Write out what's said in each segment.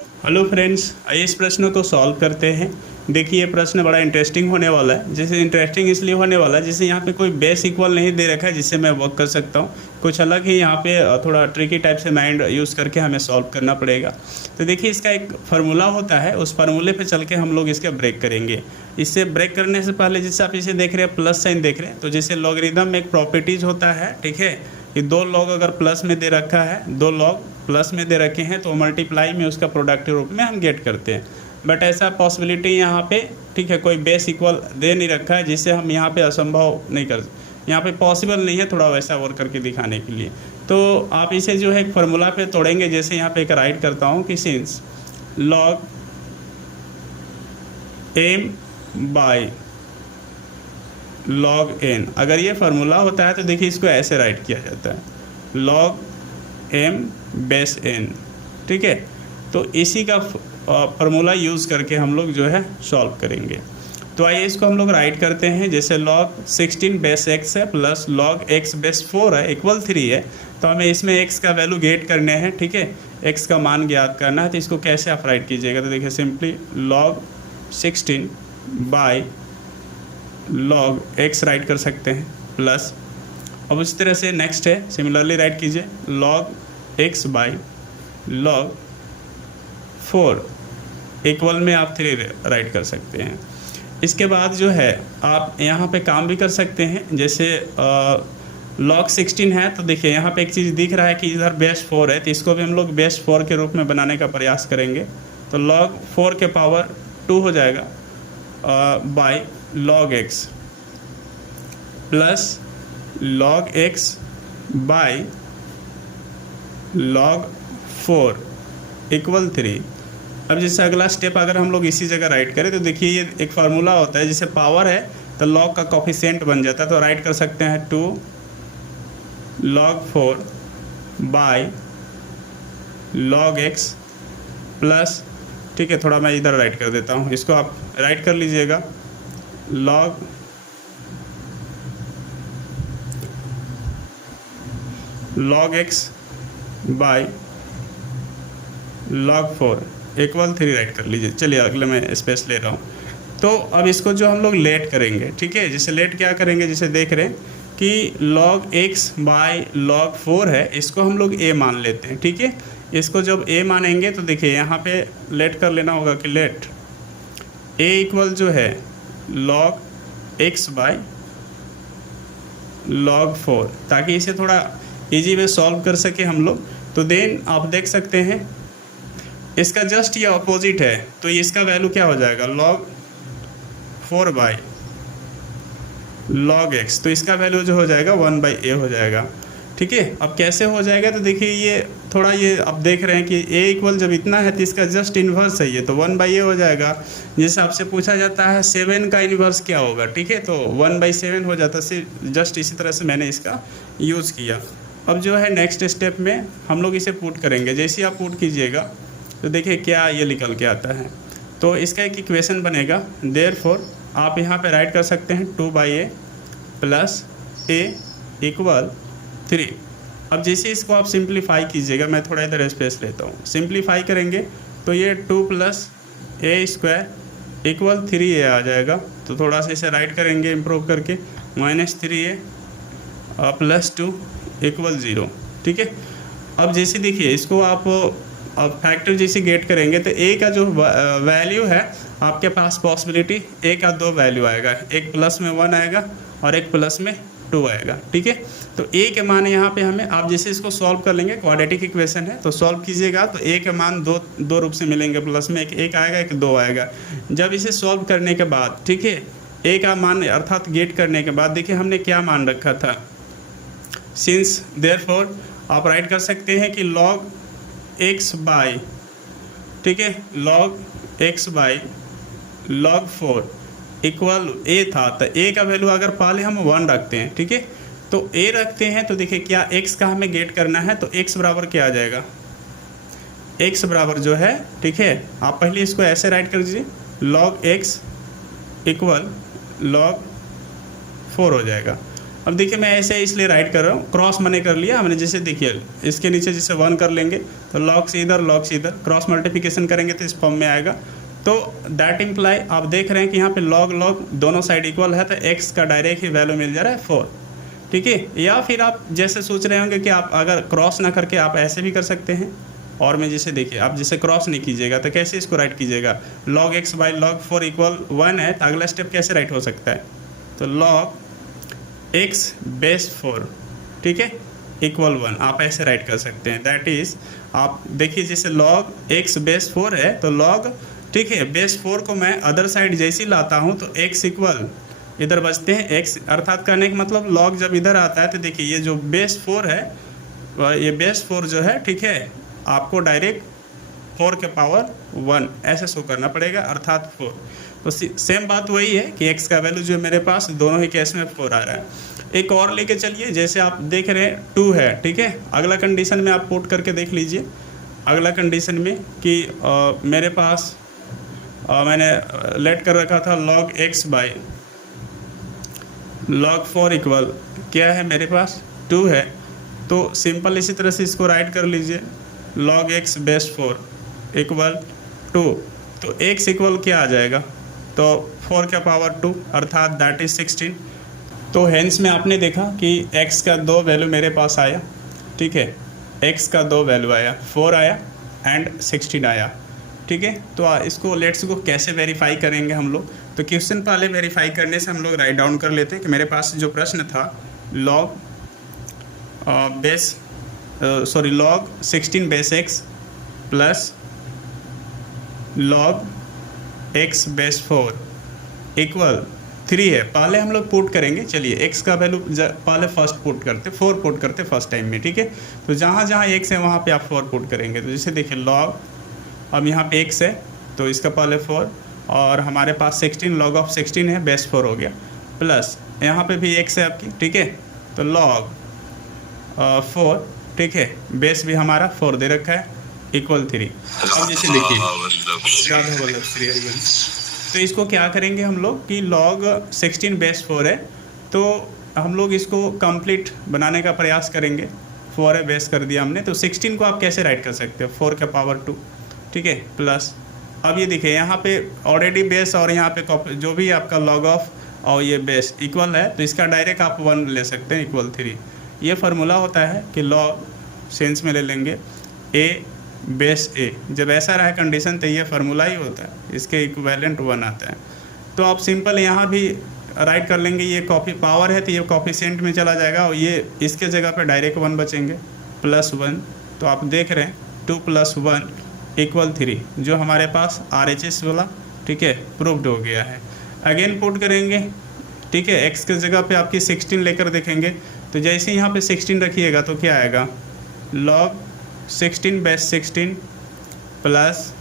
Hello friends, आइए इस प्रश्न को सॉल्व करते हैं। देखिए ये प्रश्न बड़ा इंटरेस्टिंग होने वाला है। जैसे इंटरेस्टिंग इसलिए होने वाला है जैसे यहाँ पे कोई बेस इक्वल नहीं दे रखा है जिससे मैं वर्क कर सकता हूँ। कुछ अलग ही यहाँ पे थोड़ा ट्रिकी टाइप से माइंड यूज़ करके हमें सॉल्व करना पड़ेगा। तो देखिए इसका एक फार्मूला होता है, उस फार्मूले पे चल के हम लोग इसका ब्रेक करेंगे। इससे ब्रेक करने से पहले जैसे आप इसे देख रहे हैं प्लस साइन देख रहे हैं, तो जैसे लॉगरिदम में एक प्रॉपर्टीज होता है, ठीक है, कि दो लॉग अगर प्लस में दे रखा है, दो लॉग प्लस में दे रखे हैं तो मल्टीप्लाई में उसका प्रोडक्ट रूप में हम गेट करते हैं। बट ऐसा पॉसिबिलिटी यहाँ पे, ठीक है, कोई बेस इक्वल दे नहीं रखा है जिससे हम यहाँ पे असंभव नहीं कर, यहाँ पे पॉसिबल नहीं है थोड़ा वैसा वर्क करके दिखाने के लिए। तो आप इसे जो है एक फार्मूला पे तोड़ेंगे। जैसे यहाँ पे एक राइट करता हूँ कि since log M by log N, अगर ये फार्मूला होता है तो देखिए इसको ऐसे राइट किया जाता है, लॉग एम बेस एन, ठीक है। तो इसी का फार्मूला यूज़ करके हम लोग जो है सॉल्व करेंगे। तो आइए इसको हम लोग राइट करते हैं। जैसे log 16 बेस x है प्लस log x बेस 4 है इक्वल 3 है, तो हमें इसमें x का वैल्यू गेट करने हैं, ठीक है, x का मान ज्ञात करना है। तो इसको कैसे आप राइट कीजिएगा, तो देखिए simply log 16 by log x right कर सकते हैं प्लस, अब उस तरह से नेक्स्ट है सिमिलरली राइट कीजिए log x by log 4 equal में आप 3 राइट कर सकते हैं। इसके बाद जो है आप यहाँ पे काम भी कर सकते हैं। जैसे log 16 है तो देखिए यहाँ पे एक चीज़ दिख रहा है कि इधर बेस 4 है, तो इसको भी हम लोग बेस 4 के रूप में बनाने का प्रयास करेंगे। तो log 4 के पावर 2 हो जाएगा by log x plus log x by log 4 equal 3। अब जैसे अगला स्टेप अगर हम लोग इसी जगह राइट करें तो देखिए ये एक फार्मूला होता है, जैसे पावर है तो log का कोफिशिएंट बन जाता है, तो राइट कर सकते हैं 2 log 4 by log x plus, ठीक है, थोड़ा मैं इधर राइट कर देता हूँ, इसको आप राइट कर लीजिएगा log x by log 4 equal 3 right कर लीजिए। चलिए अगले मैं स्पेस ले रहा हूँ। तो अब इसको जो हम लोग लेट करेंगे, ठीक है, जैसे लेट क्या करेंगे, जैसे देख रहे हैं कि log x बाई log 4 है, इसको हम लोग a मान लेते हैं, ठीक है। इसको जब a मानेंगे तो देखिए यहाँ पे लेट कर लेना होगा कि लेट a इक्वल जो है log x बाई log 4, ताकि इसे थोड़ा इजी वे सॉल्व कर सके हम लोग। तो देन आप देख सकते हैं इसका जस्ट ये अपोजिट है, तो इसका वैल्यू क्या हो जाएगा log 4 बाई log x, तो इसका वैल्यू जो हो जाएगा 1 बाई a हो जाएगा, ठीक है। अब कैसे हो जाएगा, तो देखिए ये थोड़ा ये आप देख रहे हैं कि a इक्वल जब इतना है तो इसका जस्ट इन्वर्स है ये, तो 1 बाई a हो जाएगा। जैसे आपसे पूछा जाता है 7 का इन्वर्स क्या होगा, ठीक है, तो 1 बाई 7 हो जाता है। जस्ट इसी तरह से मैंने इसका यूज़ किया। अब जो है नेक्स्ट स्टेप में हम लोग इसे पुट करेंगे। जैसे ही आप पुट कीजिएगा तो देखिए क्या ये निकल के आता है। तो इसका एक इक्वेशन बनेगा, देयरफॉर आप यहाँ पे राइट कर सकते हैं 2 by a plus a equal 3। अब जैसे इसको आप सिंप्लीफाई कीजिएगा, मैं थोड़ा इधर स्पेस लेता हूँ, सिंप्लीफाई करेंगे तो ये 2 plus a square equal 3a आ जाएगा। तो थोड़ा सा इसे राइट करेंगे इम्प्रूव करके, -3a प्लस 2 इक्वल 0, ठीक है। अब जैसे देखिए इसको आप अब फैक्टर जैसे गेट करेंगे तो a का जो वैल्यू है आपके पास पॉसिबिलिटी a का 2 वैल्यू आएगा, एक प्लस में 1 आएगा और एक प्लस में 2 आएगा, ठीक है। तो a के मान यहाँ पे हमें, आप जैसे इसको सॉल्व कर लेंगे, क्वाड्रेटिक इक्वेशन है तो सॉल्व कीजिएगा तो a के मान दो रूप से मिलेंगे, प्लस में एक आएगा एक 2 आएगा। जब इसे सॉल्व करने के बाद, ठीक है, a का मान अर्थात गेट करने के बाद देखिए हमने क्या मान रखा था, सिंस देयरफॉर आप राइट कर सकते हैं कि log x बाई, ठीक है, log x by log 4 equal a था, तो a का वैल्यू अगर पहले हम 1 रखते हैं, ठीक है, तो a रखते हैं तो देखिए क्या x का हमें गेट करना है, तो x बराबर क्या आ जाएगा, x बराबर जो है, ठीक है, आप पहले इसको ऐसे राइट कर दीजिए log x इक्वल log 4 हो जाएगा। अब देखिए मैं ऐसे इसलिए राइट कर रहा हूँ, क्रॉस मैंने कर लिया हमने, जैसे देखिए इसके नीचे जैसे 1 कर लेंगे तो लॉग से इधर क्रॉस मल्टीप्लिकेशन करेंगे तो इस फॉर्म में आएगा। तो दैट इम्प्लाई आप देख रहे हैं कि यहाँ पे लॉग लॉग दोनों साइड इक्वल है, तो x का डायरेक्ट ही वैल्यू मिल जा रहा है 4, ठीक है। या फिर आप जैसे सोच रहे होंगे कि आप अगर क्रॉस ना करके आप ऐसे भी कर सकते हैं, और में जैसे देखिए आप जैसे क्रॉस नहीं कीजिएगा तो कैसे इसको राइट कीजिएगा, log x by log 4 equal 1 है, तो अगला स्टेप कैसे राइट हो सकता है, तो log x बेस 4, ठीक है, इक्वल 1 आप ऐसे राइट कर सकते हैं। दैट इज़ आप देखिए जैसे log x बेस 4 है तो log, ठीक है, बेस 4 को मैं अदर साइड जैसे ही लाता हूँ तो x इक्वल इधर बचते हैं x, अर्थात करने का मतलब log जब इधर आता है तो देखिए ये जो बेस 4 है, ये बेस 4 जो है, ठीक है, आपको डायरेक्ट 4 के पावर 1 ऐसे शो करना पड़ेगा, अर्थात 4। तो सेम बात वही है कि x का वैल्यू जो मेरे पास दोनों ही केस में 4 आ रहा है। एक और लेके चलिए, जैसे आप देख रहे हैं 2 है, ठीक है, अगला कंडीशन में आप पुट करके देख लीजिए। अगला कंडीशन में कि मेरे पास मैंने लेट कर रखा था log x by log 4 equal क्या है मेरे पास 2 है, तो सिंपल इसी तरह से इसको राइट कर लीजिए, log x बेस 4 इक्वल 2, तो x इक्वल क्या आ जाएगा, तो 4 का पावर 2 अर्थात दैट इज 16। तो हेंस में आपने देखा कि x का 2 वैल्यू मेरे पास आया, ठीक है, x का 2 वैल्यू आया, 4 आया एंड 16 आया, ठीक है। तो इसको लेट्स को कैसे वेरीफाई करेंगे हम लोग, तो क्वेश्चन पहले वेरीफाई करने से हम लोग राइट डाउन कर लेते हैं कि मेरे पास जो प्रश्न था log log 16 base x plus log x base 4 equal 3 है। पहले हम लोग पुट करेंगे, चलिए x का वैल्यू पहले फर्स्ट पुट करते, 4 पुट करते फर्स्ट टाइम में, ठीक है। तो जहाँ जहाँ x है वहाँ पे आप 4 पुट करेंगे, तो जैसे देखिए log, अब यहाँ पे x है तो इसका पहले 4, और हमारे पास 16 log ऑफ 16 है, बेस 4 हो गया, प्लस यहाँ पे भी x है आपकी, ठीक है, तो log 4, ठीक है, बेस भी हमारा 4 दे रखा है, इक्वल 3। अब जैसे देखिए तो इसको क्या करेंगे हम लोग कि log 16 बेस 4 है, तो हम लोग इसको कंप्लीट बनाने का प्रयास करेंगे। 4 है बेस कर दिया हमने, तो 16 को आप कैसे राइट कर सकते हो, 4 का पावर 2, ठीक है, प्लस अब ये देखिए यहाँ पे ऑलरेडी बेस और यहाँ पे जो भी आपका log ऑफ और ये बेस इक्वल है, तो इसका डायरेक्ट आप 1 ले सकते हैं, इक्वल 3। ये फार्मूला होता है कि log सेंस में ले लेंगे a बेस a, जब ऐसा रहा कंडीशन तो ये फार्मूला ही होता है, इसके इक्विवेलेंट 1 आता है। तो आप सिंपल यहाँ भी राइट कर लेंगे, ये कॉफी पावर है तो ये कॉफिशिएंट में चला जाएगा और ये इसके जगह पे डायरेक्ट 1 बचेंगे, प्लस 1। तो आप देख रहे हैं 2 + 1 इक्वल 3, जो हमारे पास RHS वाला, ठीक है, प्रूव्ड हो गया है। अगेन पुट करेंगे, ठीक है, x के जगह पे आपकी 16 लेकर देखेंगे, तो जैसे यहाँ पे 16 रखिएगा तो क्या आएगा, log 16 base 16 plus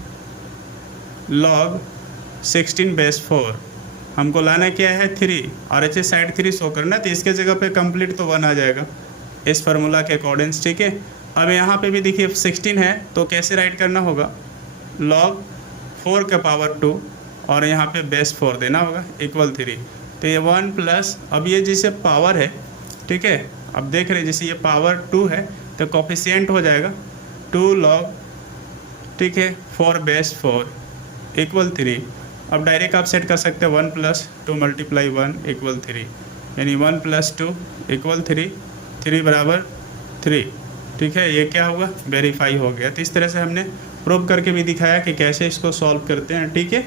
log 16 base 4, हमको लाना क्या है 3, RHS साइड 3 शो करना, तो इसके जगह पे कंप्लीट तो 1 आ जाएगा इस फार्मूला के अकॉर्डिंग्स, ठीक है। अब यहाँ पे भी देखिए 16 है तो कैसे राइट करना होगा, log 4 का पावर 2 और यहाँ पे बेस 4 देना होगा, इक्वल 3। तो ये 1 प्लस, अब ये जैसे पावर है, ठीक है, अब देख रहे हैं जैसे ये पावर 2 है तो कॉफिशिएंट हो जाएगा 2 log, ठीक है, 4 बेस 4 इक्वल 3। अब डायरेक्ट आप सेट कर सकते हैं 1 + 2 × 1 इक्वल 3, यानी 1 + 2 इक्वल 3, 3 बराबर 3, ठीक है, ये क्या हुआ, वेरीफाई हो गया। तो इस तरह से हमने प्रूव करके भी दिखाया कि कैसे इसको सॉल्व करते हैं, ठीक है।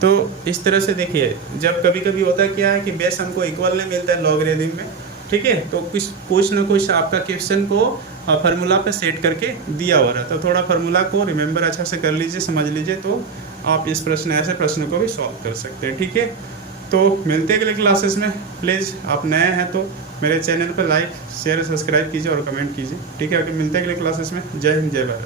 तो इस तरह से देखिए, जब कभी कभी होता क्या है कि बेस हमको इक्वल नहीं मिलता है लॉगरिथम में, ठीक है, तो कुछ ना कुछ आपका क्वेश्चन को फार्मूला पे सेट करके दिया हो रहा है, तो थोड़ा फार्मूला को रिमेंबर अच्छा से कर लीजिए, समझ लीजिए, तो आप इस ऐसे प्रश्न को भी सॉल्व कर सकते हैं, ठीक है। तो मिलते हैं अगले क्लासेस में। प्लीज़ आप नए हैं तो मेरे चैनल पर लाइक शेयर सब्सक्राइब कीजिए और कमेंट कीजिए, ठीक है। आगे मिलते हैं अगले क्लासेस में। जय हिंद, जय भारत।